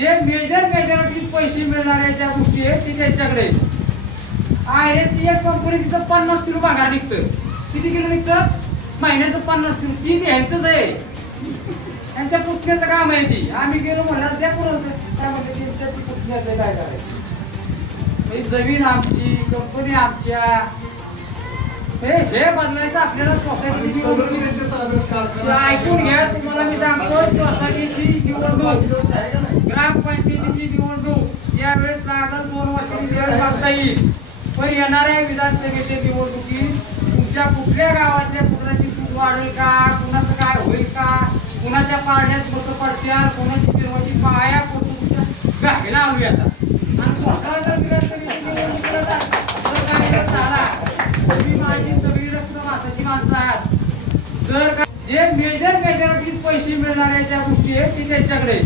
जे major majority पैसे मिळणारे ज्या गोष्टी आहेत ती त्यांच्याकडे आहे. ती एक कंपनी तिथं 50 किलो पगार निघतं. किती किलो निघतं? महिन्याचं 50 किलो. ती ह्यांचंच आहे, त्यांच्या पुतण्याचं काम आहे. ती आम्ही गेलो म्हणणार त्या पुरवतं काय म्हणते त्यांच्या ती पुतण्याचं काय करायचं. जमीन आमची, कंपनी आमच्या, हे बदलायचं आपल्याला. सोसायटीची ऐकून घ्या, तुम्हाला मी सांगतो. सोसायटीची निवडणूक, ग्रामपंचायतीची निवडणूक यावेळेस लागल 2 वर्षांनी वेळ मागता येईल. पण येणाऱ्या विधानसभेच्या निवडणुकीत तुमच्या कुठल्या गावातल्या कुणाची सूट वाढेल का, कुणाचं काय होईल का, कुणाच्या पारड्यात मतं पडत्या, कोणाची फिरवाची पाया पडून घायला आलो आता. आणि स्वतः जर विधानसभेची निवडणुकीला झाला तुम्ही माझी सगळी रक्कम मासाची माणसं आहात. जर का जे मेजर मेजॉरिटी पैसे मिळणाऱ्या ज्या गोष्टी आहेत ती त्यांच्याकडे